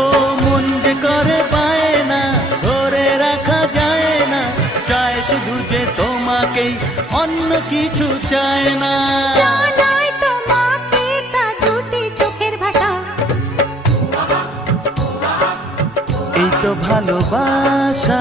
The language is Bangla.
ও মন যে করে পায় না, ধরে রাখা যায় না, চায় শুধু যে তোমাকেই, অন্য কিছু চায় না। জানাই তোমাকে তা দুটি চোখের ভাষা, এই তো ভালোবাসা।